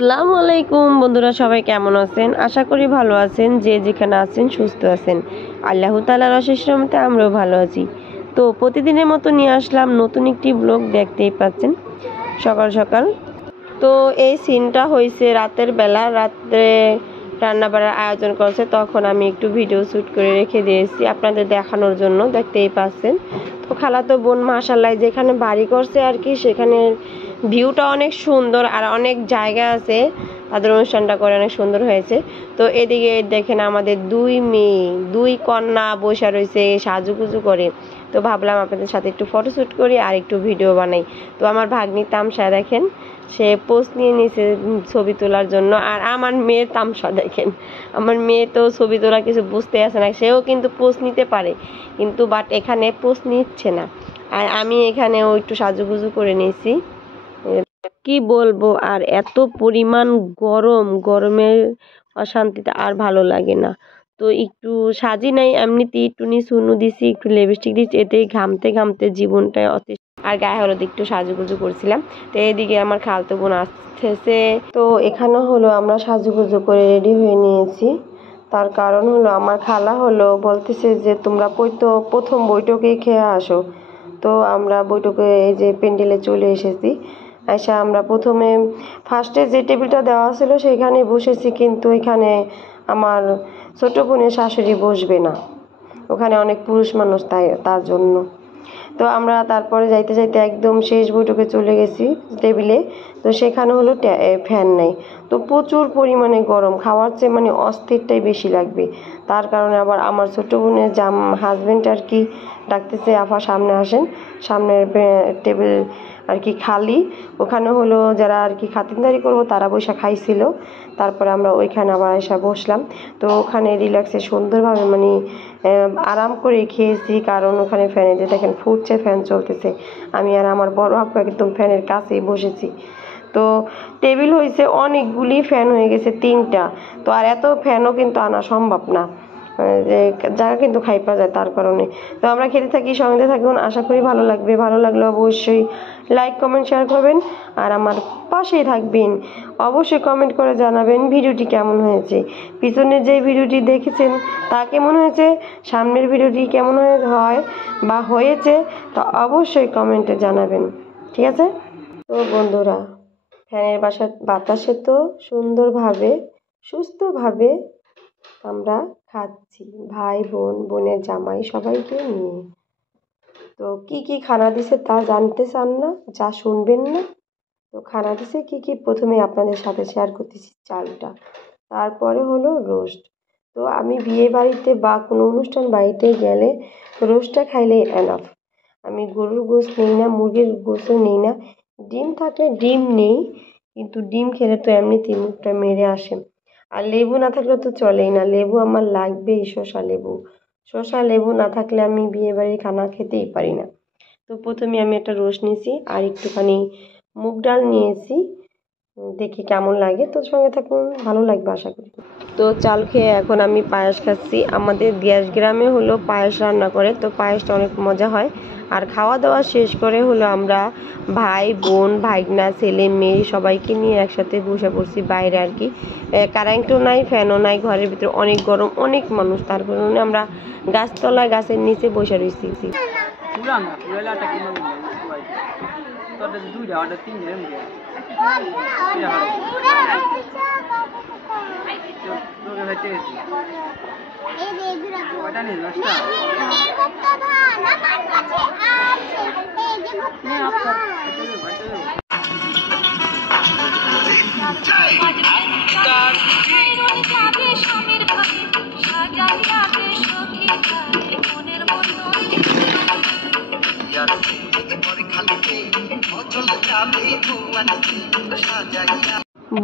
আসসালামু আলাইকুম বন্ধুরা, সবাই কেমন আছেন? আশা করি ভালো আছেন। যে যেখানে আছেন সুস্থ আছেন। আল্লাহ তাআলার অশেষ রহমতে আমরাও ভালো আছি। তো প্রতিদিনের মতো নিয়ে আসলাম নতুন একটি ব্লগ। দেখতেই পাচ্ছেন সকাল সকাল। তো এই সিনটা হয়েছে রাতের বেলা, রাত্রে রান্না বাড়ার আয়োজন করছে, তখন আমি একটু ভিডিও শ্যুট করে রেখে দিয়েছি আপনাদের দেখানোর জন্য। দেখতেই পাচ্ছেন। তো খালাতো বোন মাশাআল্লাহ যেখানে বাড়ি করছে আর কি, সেখানে ভিউটা অনেক সুন্দর আর অনেক জায়গা আছে, তাদের অনুষ্ঠানটা করে অনেক সুন্দর হয়েছে। তো এদিকে দেখেন আমাদের দুই মেয়ে, দুই কন্যা বসে রয়েছে সাজুগুজু করে। তো ভাবলাম আপনাদের সাথে একটু ফটোশ্যুট করি আর একটু ভিডিও বানাই। তো আমার ভাগ্নি তামসা দেখেন, সে পোজ নিয়ে নিয়েছে ছবি তোলার জন্য। আর আমার মেয়ের তামসা দেখেন, আমার মেয়ে তো ছবি তোলা কিছু বুঝতে আসে না, সেও কিন্তু পোজ নিতে পারে, কিন্তু বাট এখানে পোজ নিচ্ছে না। আর আমি এখানেও একটু সাজুগুজু করে নিয়েছি। কি বলবো, আর এত পরিমাণ গরমের অশান্তিতে আর ভালো লাগে না। তো একটু সাজি নাই, এমনিতেই একটু সুন্নু দিছি, একটু লিপস্টিক দিচ্ছি, এতেই ঘামতে ঘামতে জীবনটাই আর গায়ে হলুদ একটু সাজুগুজু করছিলাম। তো এইদিকে আমার খালতো বোন আসতেছে। তো এখানে হলো আমরা সাজুগুজু করে রেডি হয়ে নিয়েছি। তার কারণ হলো আমার খালা হলো বলতেছে যে তোমরা প্রথম বৈঠকে খেয়ে আসো। তো আমরা বৈঠকে এই যে প্যান্ডেলে চলে এসেছি। আচ্ছা, আমরা প্রথমে ফার্স্টে যে টেবিলটা দেওয়া ছিল সেখানে বসেছি, কিন্তু এখানে আমার ছোট বোনের শাশুড়ি বসবে না, ওখানে অনেক পুরুষ মানুষ, তার জন্য। তো আমরা তারপরে যাইতে যাইতে একদম শেষ বৈঠকে চলে গেছি টেবিলে। তো সেখানে হলো ফ্যান নেই, তো প্রচুর পরিমাণে গরম, খাওয়ার চেয়ে মানে অস্থিরটাই বেশি লাগবে। তার কারণে আবার আমার ছোটো বোনের হাজব্যান্ড আর কি ডাকতেছে, আফা সামনে আসেন, সামনের টেবিল আর কি খালি, ওখানে হলো যারা আর কি খাতিরদারি করবো তারা বসে খাইছিল। তারপরে আমরা ওইখানে আবার এসে বসলাম। তো ওখানে রিল্যাক্সে সুন্দরভাবে মানে আরাম করে খেয়েছি, কারণ ওখানে ফ্যানে যে দেখেন ফুটছে, ফ্যান চলতেছে। আমি আর আমার বড় আপু একদম ফ্যানের কাছেই বসেছি। তো টেবিল হয়েছে অনেকগুলি, ফ্যান হয়ে গেছে 3টা। তো আর এত ফ্যানও কিন্তু আনা সম্ভব না, যে জায়গা কিন্তু খাইপা যায়, তার কারণে। তো আমরা খেতে থাকি, সঙ্গে থাকুন, আশা করি ভালো লাগবে। ভালো লাগলে অবশ্যই লাইক কমেন্ট শেয়ার করবেন আর আমার পাশেই থাকবেন। অবশ্যই কমেন্ট করে জানাবেন ভিডিওটি কেমন হয়েছে, পিছনে যে ভিডিওটি দেখেছেন তা কেমন হয়েছে, সামনের ভিডিওটি কেমন হয় বা হয়েছে, তা অবশ্যই কমেন্টে জানাবেন। ঠিক আছে? তো বন্ধুরা, ফ্যানের বাতাসে তো সুন্দরভাবে সুস্থভাবে আমরা খাচ্ছি, ভাই বোন, বোনের জামাই সবাইকে নিয়ে। তো কি কি খানা দিছে তা জানতে চান না, যা শুনবেন না? তো খানা দিছে কি কি, প্রথমে আপনাদের সাথে শেয়ার করতেছি চালটা, তারপরে হলো রোস্ট। তো আমি বিয়ে বাড়িতে বা কোনো অনুষ্ঠান বাড়িতে গেলে রোস্টটা খাইলেই এনাফ। আমি গরুর গোশত নেই না, মুরগির গোশতও নেই না। ডিম থাকলে ডিম নেই, কিন্তু ডিম খেলে তো এমনিতেই মুখটা মেরে আসে। আর লেবু না থাকলে তো চলেই না, লেবু আমার লাগবেই, শসা লেবু না থাকলে আমি বিয়ে বাড়ির খানা খেতেই পারি না। তো প্রথমে আমি একটা রোস্ট নিয়েছি আর একটুখানি মুগ ডাল নিয়েছি, দেখি কেমন লাগে। তো সঙ্গে থাকুন, ভালো লাগবে আশা করি। তো চাল খেয়ে এখন আমি পায়েস খাচ্ছি। আমাদের গ্যাস গ্রামে হলো পায়েস রান্না করে, তো পায়েসটা অনেক মজা হয়। আর খাওয়া দাওয়া শেষ করে হলো আমরা ভাই বোন ভাইগনা ছেলে মেয়ে সবাইকে নিয়ে একসাথে বসে পড়ছি বাইরে আর কি। কারেন্টও নাই, ফ্যানও নাই, ঘরের ভিতরে অনেক গরম, অনেক মানুষ, তার কারণে আমরা গাছতলায় গাছের নিচে বসে রয়েছি।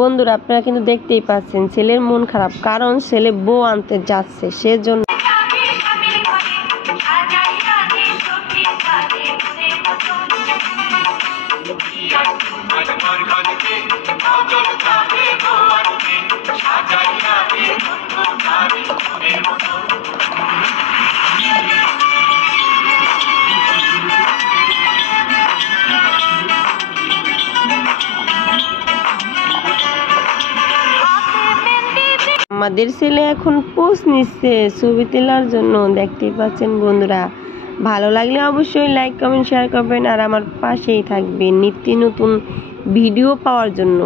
বন্ধুরা, আপনারা কিন্তু দেখতেই পাচ্ছেন ছেলের মন খারাপ, কারণ ছেলে বউ আনতে যাচ্ছে, সেজন্য। আমাদের ছেলে এখন পোজ নিচ্ছে ছবি তোলার জন্য, দেখতেই পাচ্ছেন বন্ধুরা। ভালো লাগলে অবশ্যই লাইক কমেন্ট শেয়ার করবেন আর আমার পাশেই থাকবেন নিত্য নতুন ভিডিও পাওয়ার জন্য।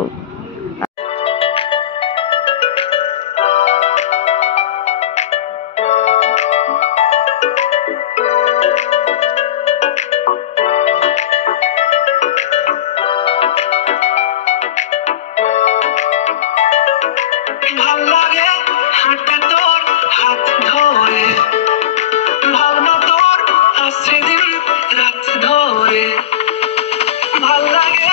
ভাল লাগে হাঁটতে তোর হাত ধরে, ভাবনা তোর আসছে দিন রাত ধরে। ভাল লাগে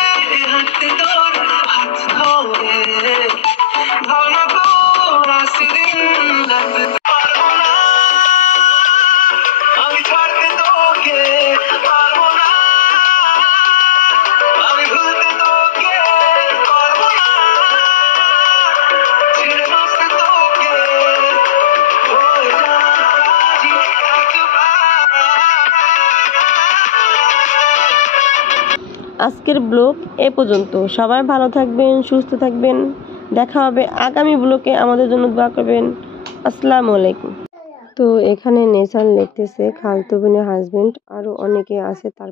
হাঁটতে তোর হাত ধরে, ভাবনা তোর আসছে দিন রাত। পারবো না আমি ছাড়তে তোকে, পারবো না আমি ভুলতে তোকে, পারবো না ছেড়ে বাঁচতে তোকে, হয়ে যা রাজি একবার। আজকের ব্লগ এ পর্যন্ত। সবাই ভালো থাকবেন, সুস্থ থাকবেন। দেখা হবে আগামী ব্লগে। আমাদের জন্য দোয়া করবেন। আসসালামু আলাইকুম। তো এখানে নেশান লিখতেছে খালতো বোনের হাজবেন্ড, আরো অনেকে আছে তার